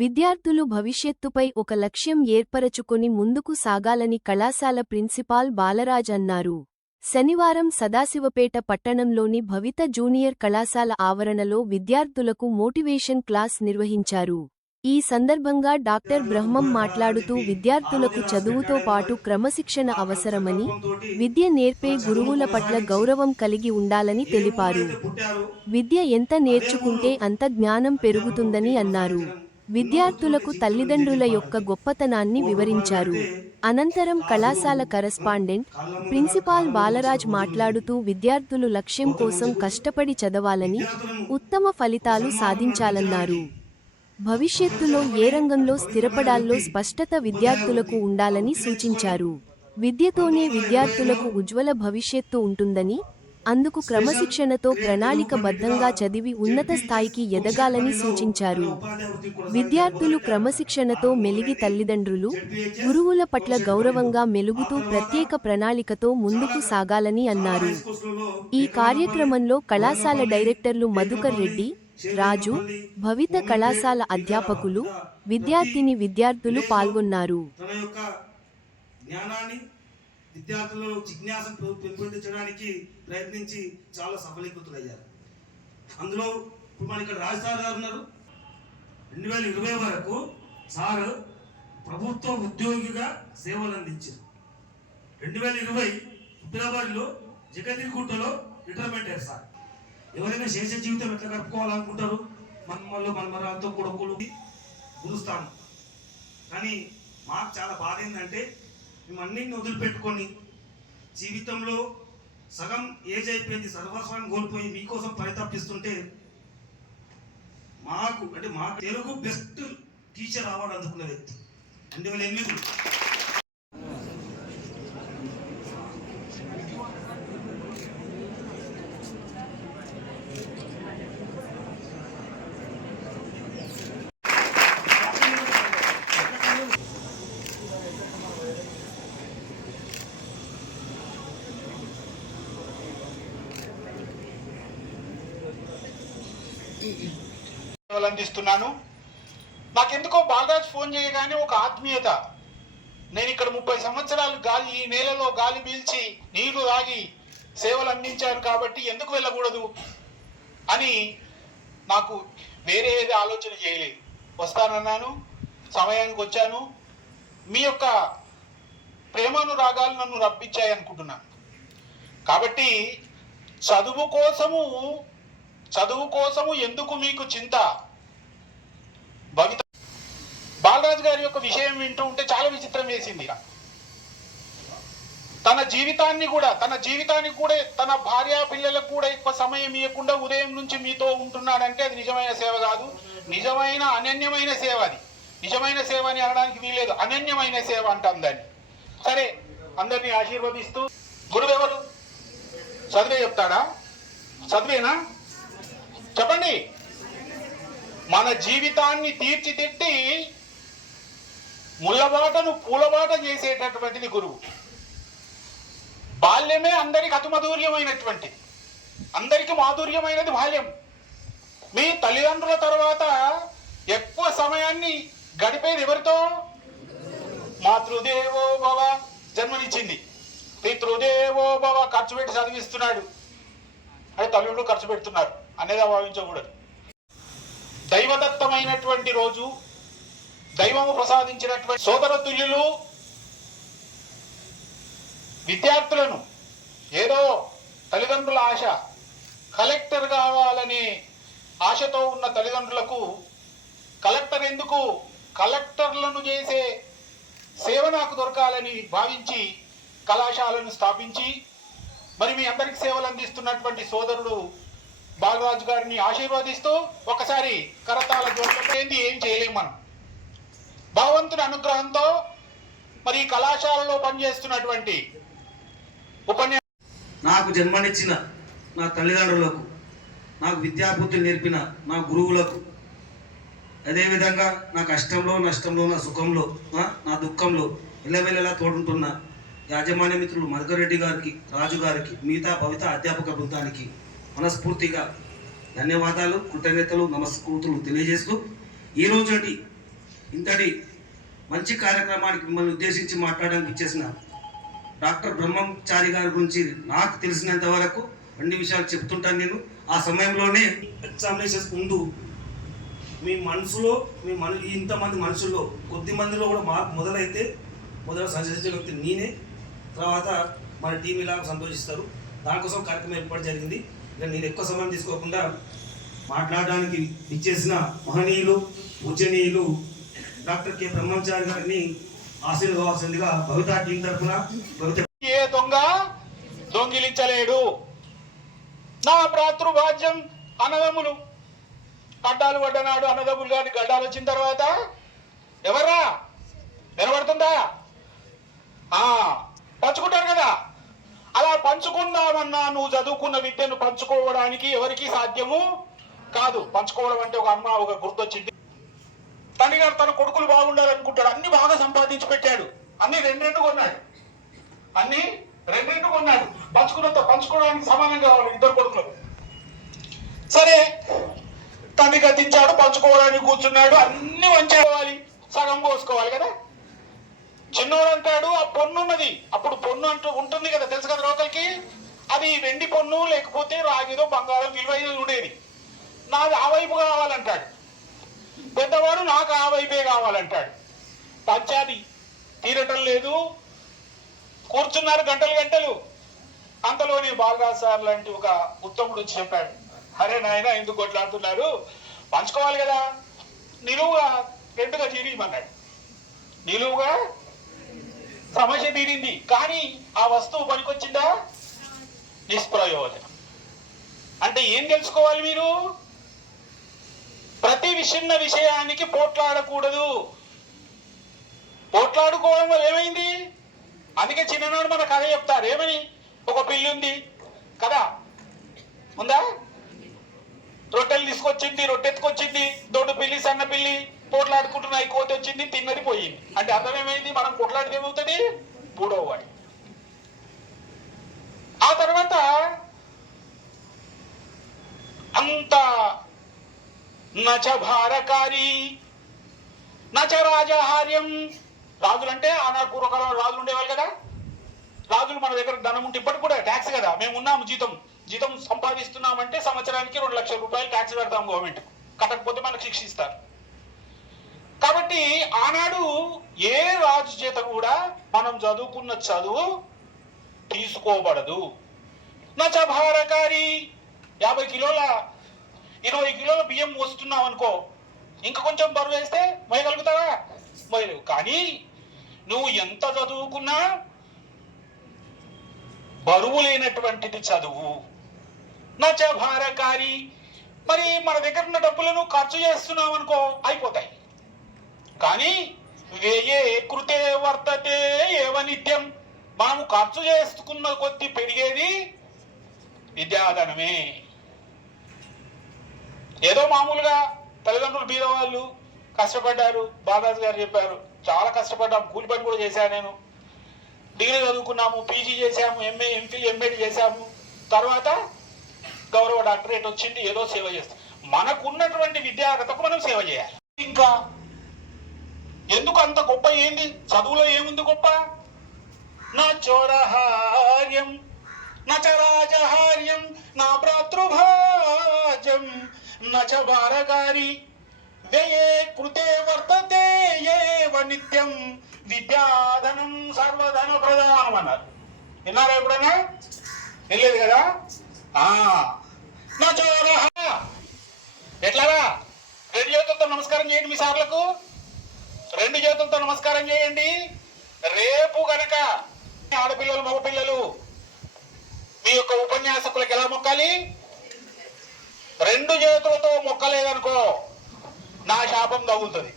విద్యార్థులు భవిష్యత్తుపై ఒక లక్ష్యం ఏర్పరచుకొని ముందుకు సాగాలని కళాశాల ప్రిన్సిపాల్ బాలరాజ్ అన్నారు. శనివారం సదాశివపేట పట్టణంలోని భవిత జూనియర్ కళాశాల ఆవరణలో విద్యార్థులకు మోటివేషన్ క్లాస్ నిర్వహించారు. ఈ సందర్భంగా డాక్టర్ బ్రహ్మం మాట్లాడుతూ విద్యార్థులకు చదువుతో పాటు క్రమశిక్షణ అవసరమని, విద్య నేర్పే గురువుల పట్ల గౌరవం కలిగి ఉండాలని తెలిపారు. విద్య ఎంత నేర్చుకుంటే అంత జ్ఞానం పెరుగుతుందని అన్నారు. విద్యార్థులకు తల్లిదండ్రుల యొక్క గొప్పతనాన్ని వివరించారు. అనంతరం కళాశాల కరస్పాండెంట్, ప్రిన్సిపాల్ బాలరాజ్ మాట్లాడుతూ విద్యార్థులు లక్ష్యం కోసం కష్టపడి చదవాలని, ఉత్తమ ఫలితాలు సాధించాలన్నారు. భవిష్యత్తులో ఏ రంగంలో స్థిరపడాల్లో స్పష్టత విద్యార్థులకు ఉండాలని సూచించారు. విద్యతోనే విద్యార్థులకు ఉజ్వల భవిష్యత్తు ఉంటుందని, అందుకు క్రమశిక్షణతో ప్రణాళికబద్ధంగా చదివి ఉన్నత స్థాయికి ఎదగాలని సూచించారు. విద్యార్థులు క్రమశిక్షణతో మెలిగి తల్లిదండ్రులు, గురువుల పట్ల గౌరవంగా మెలుగుతూ ప్రత్యేక ప్రణాళికతో ముందుకు సాగాలని అన్నారు. ఈ కార్యక్రమంలో కళాశాల డైరెక్టర్లు మధుకర్ రెడ్డి, రాజు, భవిత కళాశాల అధ్యాపకులు, విద్యార్థులు పాల్గొన్నారు. విద్యార్థులలో జిజ్ఞాసను పెంపొందించడానికి ప్రయత్నించి చాలా సఫలీకృతులయ్యారు. అందులో ఇప్పుడు మన ఇక్కడ రాజసార్ గారు ఉన్నారు. 2020 వరకు సార్ ప్రభుత్వ ఉద్యోగిగా సేవలు అందించారు. 2020 ఫిబ్రవరిలో జగతిగుట్టలో రిటైర్మెంట్ అయ్యారు. సార్ ఎవరైనా శేష జీవితం ఎట్లా గడుపుకోవాలనుకుంటారు? మనమల్లో మనమరాలతో కొడుకులు గురుస్తాము. కానీ మాకు చాలా బాధ ఏంటంటే మేము అన్నింటిని వదిలిపెట్టుకొని జీవితంలో సగం ఏజ్ అయిపోయింది, సర్వస్వాన్ని కోల్పోయి మీకోసం పరితపిస్తుంటే మాకు తెలుగు బెస్ట్ టీచర్ అవార్డు అందుకున్న వ్యక్తి 2008. అందిస్తున్నాను. నాకెందుకో బాలరాజ్ ఫోన్ చేయగానే ఒక ఆత్మీయత. నేను ఇక్కడ 30 సంవత్సరాలు ఈ నేలలో గాలి పీల్చి నీళ్లు తాగి సేవలు అందించాను కాబట్టి ఎందుకు వెళ్ళకూడదు అని నాకు వేరే ఏది ఆలోచన చేయలేదు. వస్తానన్నాను, సమయానికి వచ్చాను. మీ యొక్క ప్రేమానురాగాలు నన్ను రప్పించాయి అనుకుంటున్నాను. కాబట్టి చదువు కోసము ఎందుకు మీకు చింత? భవిత బాలరాజు గారి యొక్క విషయం వింటూ ఉంటే చాలా విచిత్రం వేసింది. తన జీవితాన్ని కూడా తన భార్య పిల్లలకు కూడా ఎక్కువ సమయం ఇవ్వకుండా ఉదయం నుంచి మీతో ఉంటున్నాడంటే అది నిజమైన సేవ కాదు, నిజమైన అనన్యమైన సేవ. అది నిజమైన సేవ అని అనడానికి వీలేదు, అనన్యమైన సేవ అంటాం దాన్ని. సరే, అందరినీ ఆశీర్వదిస్తూ గురువెవరు? చదివే చెప్తాడా? చదివేనా? చెప్పండి. మన జీవితాన్ని తీర్చిదిద్ది ముళ్ళబాటను పూలబాట చేసేటటువంటిది గురువు. బాల్యమే అందరికి అతిమధుర్యమైనటువంటిది, అందరికి మాధుర్యమైనది బాల్యం. మీ తల్లిదండ్రుల తర్వాత ఎక్కువ సమయాన్ని గడిపేది ఎవరితో? మాతృదేవో భవ, జన్మనిచ్చింది. పితృదేవో భవ, ఖర్చు పెట్టి చదివిస్తున్నాడు. అది తల్లిదండ్రులు ఖర్చు పెడుతున్నారు అనేది భావించకూడదు. దైవదత్తమైనటువంటి రోజు, దైవము ప్రసాదించినటువంటి సోదరతుల్యులు విద్యార్థులను ఏదో తల్లిదండ్రుల ఆశ, కలెక్టర్ కావాలనే ఆశతో ఉన్న తల్లిదండ్రులకు కలెక్టర్ ఎందుకు, కలెక్టర్లను చేసే సేవ నాకు దొరకాలని భావించి కళాశాలను స్థాపించి మరి మీ అందరికి సేవలు అందిస్తున్నటువంటి సోదరుడు బాలరాజు గారిని ఆశీర్వదిస్తూ ఒకసారి కరతాళ ధ్వనులతో ఏం చేయలేము మనం. భగవంతుని అనుగ్రహంతో మరి కళాశాలలో పనిచేస్తున్నటువంటి నాకు జన్మనిచ్చిన నా తల్లిదండ్రులకు, నాకు విద్యాబుద్ధులు నేర్పిన నా గురువులకు, అదేవిధంగా నా కష్టంలో నష్టంలో నా సుఖంలో నా దుఃఖంలో ఎల్లవెల్లలా తోడుంటున్న యాజమాన్య మిత్రులు మధుకర్ రెడ్డి గారికి, రాజు గారికి, మిగతా భవిత అధ్యాపక బృందానికి మనస్ఫూర్తిగా ధన్యవాదాలు, కృతజ్ఞతలు, నమస్కృతులు తెలియజేస్తూ ఈరోజు ఇంతటి మంచి కార్యక్రమానికి మిమ్మల్ని ఉద్దేశించి మాట్లాడడానికి ఇచ్చేసిన డాక్టర్ బ్రహ్మచారి గారి గురించి నాకు తెలిసినంత వరకు అన్ని విషయాలు చెప్తుంటాను నేను. ఆ సమయంలోనే ఎగ్జామినేషన్స్ ముందు మీ మనసులో ఇంతమంది మనుషుల్లో కొద్ది మందిలో కూడా మార్పు మొదలైతే మొదట సంచరించే వ్యక్తి నేనే, తర్వాత మన టీం ఇలా సంతోషిస్తారు. దానికోసం కార్యక్రమం ఏర్పాటు జరిగింది. ఇక నేను ఎక్కువ సమయం తీసుకోకుండా మాట్లాడడానికి ఇచ్చేసిన మహనీయులు పూజనీయులు డాక్టర్ కె బ్రహ్మచారి గారిని ఆశీర్వదించవలసిందిగా భవితా టీం తరఫున ఏ దొంగ దొంగిలించలేడు. నా భ్రాతృభాజ్యం అన్నదమ్ములు గడ్డాలు పడ్డనాడు అన్నదమ్ములు కానీ గడ్డాలు వచ్చిన తర్వాత ఎవర్రా వినబడుతుందా? పంచుకుంటారు కదా. అలా పంచుకుందామన్నా నువ్వు చదువుకున్న విద్యను పంచుకోవడానికి ఎవరికి సాధ్యము కాదు. పంచుకోవడం అంటే ఒక గుర్తొచ్చింది. తండ్రి గారు తన కొడుకులు బాగుండాలనుకుంటాడు. అన్ని బాగా సంపాదించి పెట్టాడు. అన్ని రెండు కొన్నాడు. పంచుకోవడానికి సమానంగా కావాలి ఇద్దరు కొడుకులు. సరే తండ్రి గతించాడు, పంచుకోవడానికి కూర్చున్నాడు. అన్ని వంచేవాలి, సగం కోసుకోవాలి కదా. చిన్నోడు అంటాడు ఆ పొన్ను ఉన్నది, అప్పుడు పొన్ను అంటూ ఉంటుంది కదా, తెలుసు కదా లోకల్కి. అది వెండి పొన్ను లేకపోతే రాగిదో బంగారం విలువైనది ఉండేది. నాది ఆ వైపు కావాలంటాడు. పెద్దవాడు నాకు ఆ వైపే కావాలంటాడు. పంచాది తీరటం లేదు. కూర్చున్నారు గంటలు. అంతలోనే బాలరాజు సార్ లాంటి ఒక ఉత్తముడు వచ్చి చెప్పాడు, అరే నాయన ఎందుకు కొట్లాడుతున్నారు, పంచుకోవాలి కదా, నిలువుగా రెండుగా తీరియమన్నాడు. నిలువుగా సమస్య తీరింది, కానీ ఆ వస్తువు పనికొచ్చిందా? నిష్ప్రయోజనం. అంటే ఏం తెలుసుకోవాలి మీరు? ప్రతి చిన్న విషయానికి పోట్లాడకూడదు. పోట్లాడుకోవడం వల్ల ఏమైంది? అందుకే చిన్ననాడు మన కథ చెప్తారు. ఏమని? ఒక పిల్లి ఉంది కదా, ఉందా? రొట్టెలు తీసుకొచ్చింది, రొట్టెత్తుకొచ్చింది. దొడ్డు పిల్లి సన్న పిల్లి పోట్లాడుకుంటున్నాయి. కోతి వచ్చింది, తిన్నది, పోయింది. అంటే అర్థం ఏమైంది? మనం కొట్లాడితే ఏమవుతుంది? మూడోవాడి. ఆ తర్వాత అంత నచ భారకారి నచ రాజహార్యం. రాజులంటే ఆనాడు పూర్వకాలంలో రాజులు ఉండేవాళ్ళు కదా. రాజులు మన దగ్గర ధనం ఉంటే ఇప్పటికి కూడా ట్యాక్స్ కదా. మేము ఉన్నాము, జీతం సంపాదిస్తున్నామంటే సంవత్సరానికి 2 లక్షల రూపాయలు ట్యాక్స్ పెడతాం గవర్నమెంట్. కట్టకపోతే మనకు శిక్షిస్తారు. కాబట్టి ఆనాడు ఏ రాజు చేత కూడా మనం చదువుకున్న చదువు తీసుకోబడదు. నచ భారకారి. 50 కిలోల 20 కిలోల బియ్యం మోస్తున్నాం అనుకో, ఇంకా కొంచెం బరువు వేస్తే మోయగలుగుతావా? మోయలేవు. కానీ నువ్వు ఎంత చదువుకున్నా బరువు లేనటువంటిది చదువు. నచ భారకారి. మరి మన దగ్గర ఉన్న డబ్బులను ఖర్చు చేస్తున్నాం అనుకో, అయిపోతాయి. కానీ వ్యయే కృతే వర్తతే ఏవ నిత్యం. మనం ఖర్చు చేసుకున్న కొద్ది పెరిగేది విద్యాధనమే. ఏదో మామూలుగా తల్లిదండ్రులు బీదవాళ్ళు కష్టపడ్డారు. బాలరాజు గారు చెప్పారు, చాలా కష్టపడ్డాం, కూలి పని కూడా చేశాను నేను. డిగ్రీ చదువుకున్నాము, పీజీ చేశాము, ఎంఏ ఎంఫిల్ ఎంఏడి చేశాము. తర్వాత గౌరవ డాక్టరేట్ వచ్చింది. ఏదో సేవ చేస్తాం. మనకున్నటువంటి విద్యార్హతకు మనం సేవ చేయాలి. ఇంకా ఎందుకు అంత గొప్ప? ఏంది చదువులో ఏముంది గొప్ప? నా చోరహార్యం నచ రాజహార్యం నా భ్రాతృభాజం నచ భారకారి వ్యయే కృతే వర్తతే ఏవ నిత్యం విద్యాధనం సర్వధన ప్రధానం అన్నారు. విన్నారా ఎప్పుడైనా? తెలియదు కదా. నా చోరహ. ఎట్లారా? 2 చేతులతో నమస్కారం చేయండి మీ సార్లకు. 2 చేతులతో నమస్కారం చేయండి. రేపు గనక ఆడపిల్లలు మగపిల్లలు మీ యొక్క ఉపన్యాసకులకు ఎలా మొక్కాలి? 2 చేతులతో మొక్కలేదనుకో, నా శాపం తగులుతుంది.